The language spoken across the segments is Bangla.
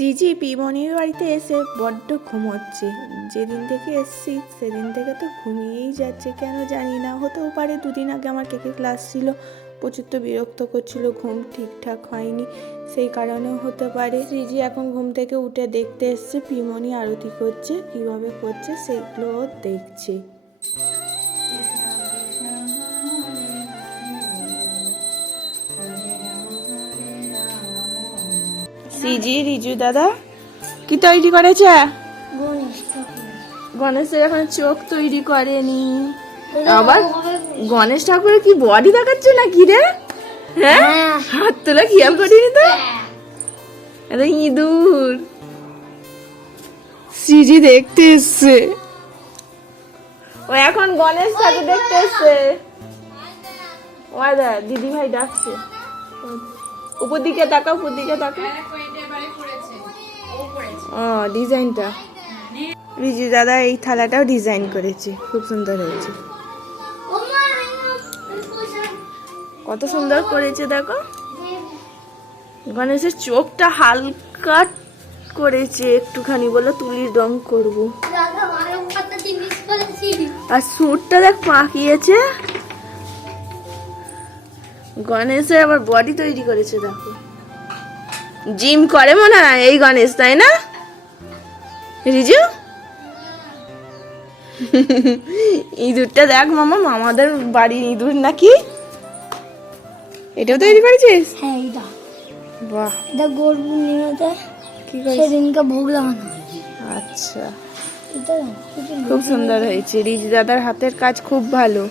সিজি পিমনির বাড়িতে এসে বড্ড ঘুমোচ্ছে। যেদিন থেকে এসছি সেদিন থেকে তো ঘুমিয়েই যাচ্ছে, কেন জানি না। হতেও পারে দুদিন আগে আমার কেকের ক্লাস ছিল, প্রচুর তো বিরক্ত করছিল, ঘুম ঠিকঠাক হয়নি, সেই কারণেও হতে পারে। সিজি এখন ঘুম থেকে উঠে দেখতে এসছে পিমনি আরতি করছে, কিভাবে করছে সেইগুলোও দেখছে। সিজি রিজু দাদা কি তৈরি করেছে? গণেশের এখন চোখ তৈরি করেনি। আবার গণেশ ঠাকুরের কি বডি দেখাচ্ছে না কি রে? হ্যাঁ, হাত তোলা খেয়াল করিনি তো। এটা ইঁদুর। সিজি দেখতে এসছে, ও এখন গণেশ ঠাকুর দেখতে এসছে। দিদি ভাই ডাকছে, উপর দিকে তাকাও, উপর দিকে তাকাও। ও ডিজাইনটা রিজু দাদা এই থালাটাও ডিজাইন করেছে, খুব সুন্দর হয়েছে। কত সুন্দর করেছে দেখো। গণেশের চোখটা হালকা করেছে একটুখানি, বলে তুলির রং করবো। আর সুটটা দেখ পাকিয়েছে। গণেশের আবার বডি তৈরি করেছে দেখো। জিম করে মনে হয় এই গণেশ, তাই না রিজু? ইঁদুরটা দেখ মামা, মামাদের বাড়ির ইঁদুর নাকি? এটাও তৈরি করেছিস? হ্যাঁ এটা। বাহ, এটা গৌর পূর্ণিমাতে কি করেছিস? সেদিনকে ভোগ লাগানো। আচ্ছা, এটা খুব সুন্দর হয়েছে। রিজু দাদার হাতের কাজ খুব ভালো।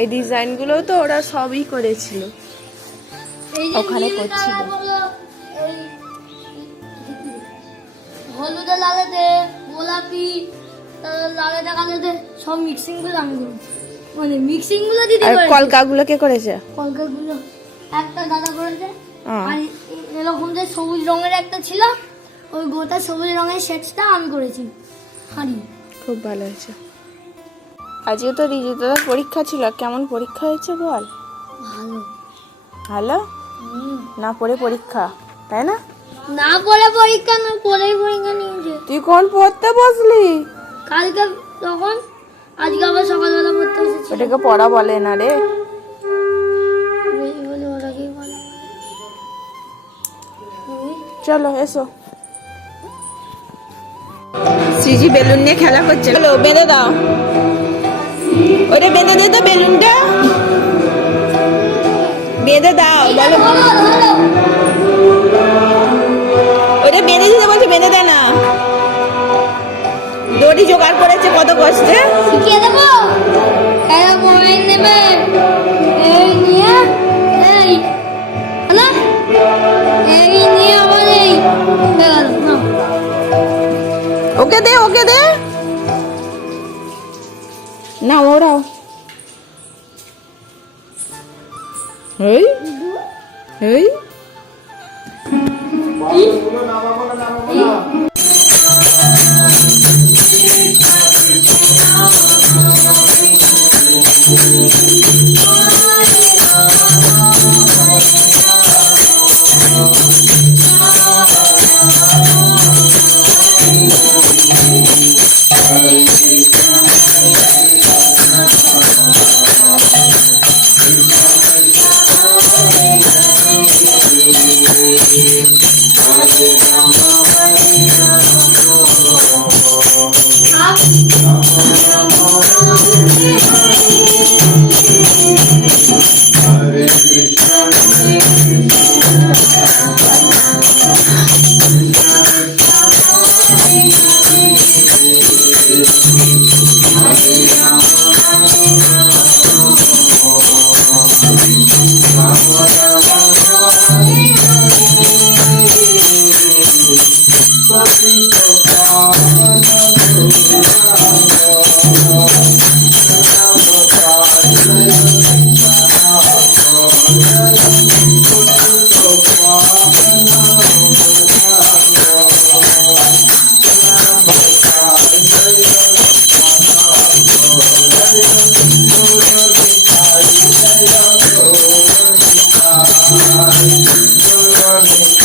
এই ডিজাইনগুলো তো ওরা সবই করেছিল, ওখানে করছিল। হলুদে লালেতে গোলাপি লালেতে কালেতে সব মিক্সিং গুলো আমি করেছি, মানে মিক্সিং গুলো দিদি আর করেছে। কলকাগুলো কে করেছে? কলকাগুলো একটা দাদা করেছে। আর এরকম যে সবুজ রঙের একটা ছিল, ওই গোটা সবুজ রঙের সেটটা আমি করেছি। হাঁড়ি খুব ভালো হয়েছে। আজকে তো রিজু দাদার পরীক্ষা ছিল, কেমন পরীক্ষা হয়েছে বল? ভালো। ভালো না পড়ে পরীক্ষা, তাই না? না পড়ে পরীক্ষা, না পড়েই পরীক্ষা নিয়েছে। তুই কোন পড়তে বসলি? কালকে তখন, আজকে আবার সকালবেলা পড়তে এসেছি। ওটাকে পড়া বলে না রে। চলো এসো। সিজি বেলুন নিয়ে খেলা করছে, চলো বেঁধে দাও। ওটা বেঁধে দে তো, বেলুনটা বেঁধে দাও। বলো ওটা বেঁধে দিতে বলছে, বেঁধে দে না। দড়ি জোগাড় করেছে কত কষ্টে। শিখিয়ে দেবো। মোবাইল নেবে, এই নিয়ে এই না, এই নিয়ে আবার এই ওকে দে, ওকে দে না, ওরাও এই এই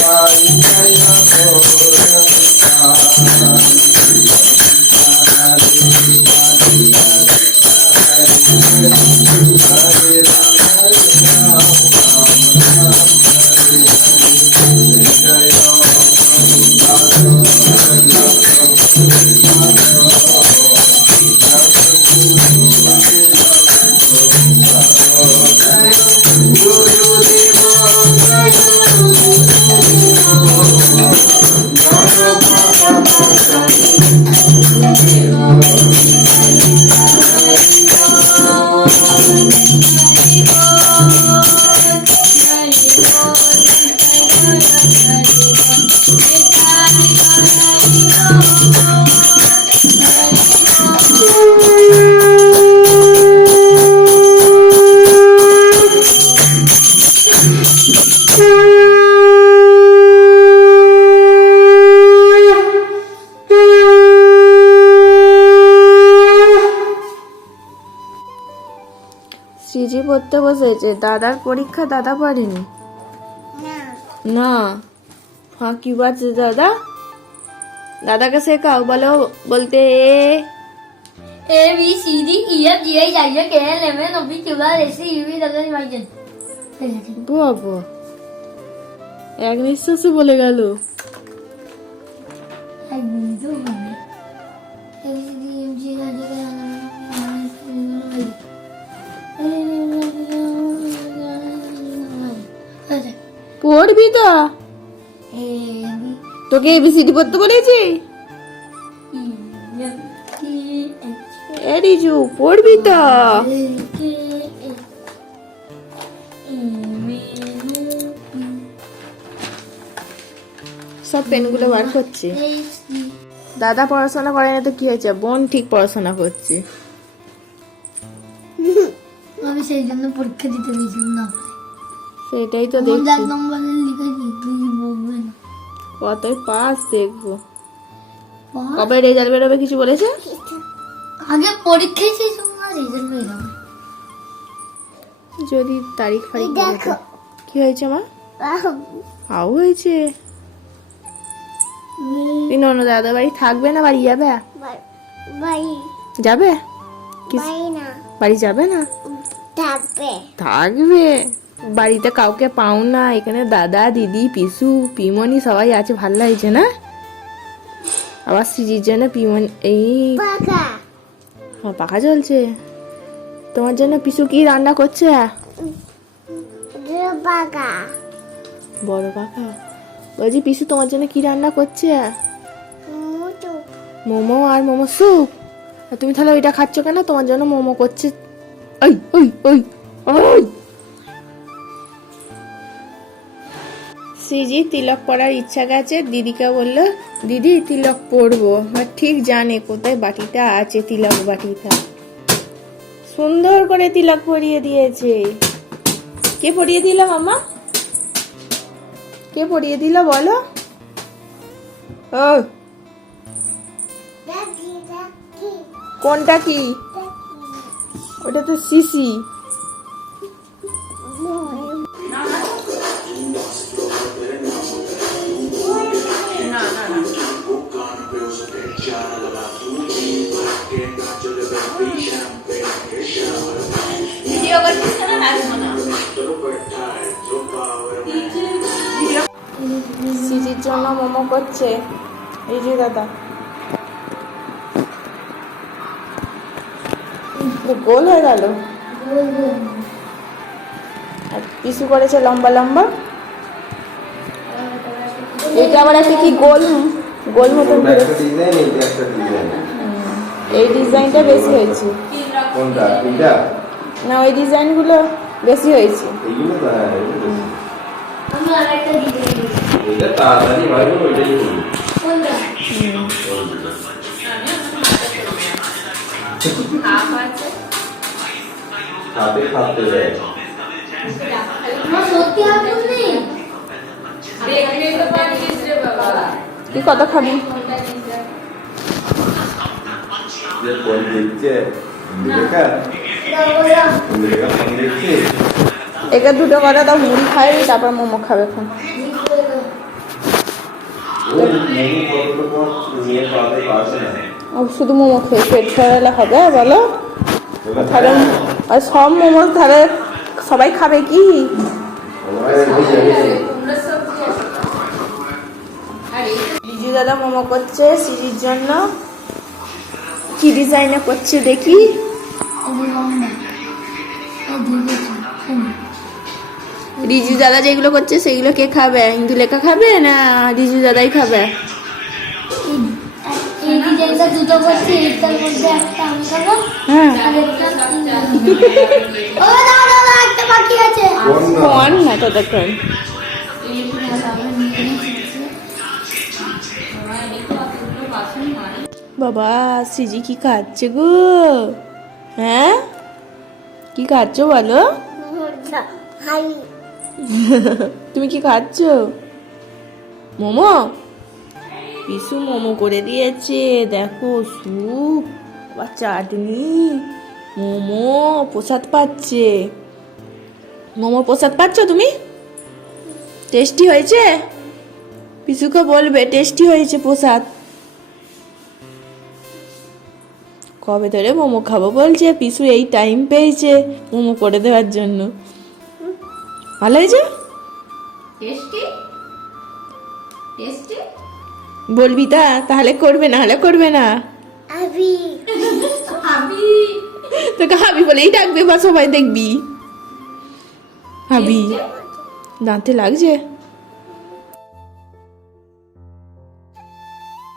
Jai Jai Jai পড়তে বসেছে। দাদার পরীক্ষা, দাদা পড়েনি না। ফাঁকি বাজছে দাদা। দাদাকে শেখাও, বলো বলতে A B C D E F G H I J K L M N O P Q R S T U V W X Y Z। বাবা, এক নিঃশ্বাসে বলে গেল। পড়বি তো? তোকে এবিসিডি পড়তে বলেছি? রিজু পড়বি তো? সব পেনগুলো বার করছে। দাদা পড়াশোনা করে না তো কি হয়েছে, বোন ঠিক পড়াশোনা করছে। আমি সেই জন্য পরীক্ষা দিতে দিয়েছিলাম না। সেটাই তো দেখছি। এক নম্বরে লিখেছি, তুই বলবে না। কতই পাস দেখবো। কবে রেজাল্ট বেরোবে কিছু বলেছে? আগে পরীক্ষায় সেই সময় রেজাল্ট বেরোবে। যদি তারিখ ফারিখ দেখো। কি হয়েছে মা? আও হয়েছে। তিন অন্য দাদা বাড়ি থাকবে না বাড়ি যাবে? যাবে? বাড়ি যাবে না? থাকবে। বাড়িতে কাউকে পাও না, এখানে দাদা দিদি পিসু পিমনি সবাই আছে, ভাল লাগছে না? আবার সিজির জন্য পিমনি এই পাখা চলছে। তোমার জন্য পিসু কি রান্না করছে? বড় পাখা। বলছি পিসু তোমার জন্য কি রান্না করছে? মোমো আর মোমো স্যুপ। তুমি তাহলে ওইটা খাচ্ছ কেন? তোমার জন্য মোমো করছে। ওই ওই ওই ওই। সিজি তিলক পরার ইচ্ছা গেছে। দিদিকে বললো দিদি তিলক পরবো। ঠিক জানে কোথায় বাটিটা আছে, তিলক বাটিটা। সুন্দর করে তিলক পরিয়ে দিয়েছে। কে পরিয়ে দিল মামা? কে পরিয়ে দিল বলো? ও কোনটা কি? ওটা তো শিশি। সিজির জন্য মোমো করছে এই যে দাদা। গোল হয়ে গেল। আর পিসু করেছে লম্বা লম্বা। এটা আবার একটা কি গোল গোল মতন করেছে। এই ডিজাইনটা বেশি হয়েছে না, ওই ডিজাইন গুলো বেশি হয়েছে। তুই কত খাবি? একে দুটো কটা দাও, মুড়ি খাই তারপর মোমো খাবে। এখন শুধু মোমো খেয়ে পেট ছড়ালে হবে বলো? তাহলে আর সব মোমো তাহলে সবাই খাবে কি? বিজু দাদা মোমো করছে সিজির জন্য। কি ডিজাইনে করছে দেখি? রিজু দাদা যেগুলো করছে সেগুলো কে খাবে? হিন্দু লেখা খাবে না রিজু দাদাই খাবে? দুটো করছি, একটার মধ্যে একটা আমি খাবো। হ্যাঁ একটা বাকি আছে। কোন না তো দেখুন। বাবা সিজি কি খাচ্ছে গো? হ্যাঁ কি খাচ্ছ বলো? তুমি কি খাচ্ছ? মোমো। পিসু মোমো করে দিয়েছে, দেখো স্যুপ, আবার চাটনি, মোমো, প্রসাদ পাচ্ছে। মোমোর প্রসাদ পাচ্ছ তুমি? টেস্টি হয়েছে? পিসুকে বলবে টেস্টি হয়েছে প্রসাদ। কবে ধরে মোমো খাবো বলছে, পিসু এই টাইম পেয়েছে মোমো করে দেওয়ার জন্য। ভালো হয়েছে? টেস্টি টেস্টি বলবি তা, তাহলে করবে না হলে করবে না। আবি আমি তোকে হাবি বলেই ডাকবে বা সবাই দেখবি। হাবি দাঁতে লাগছে?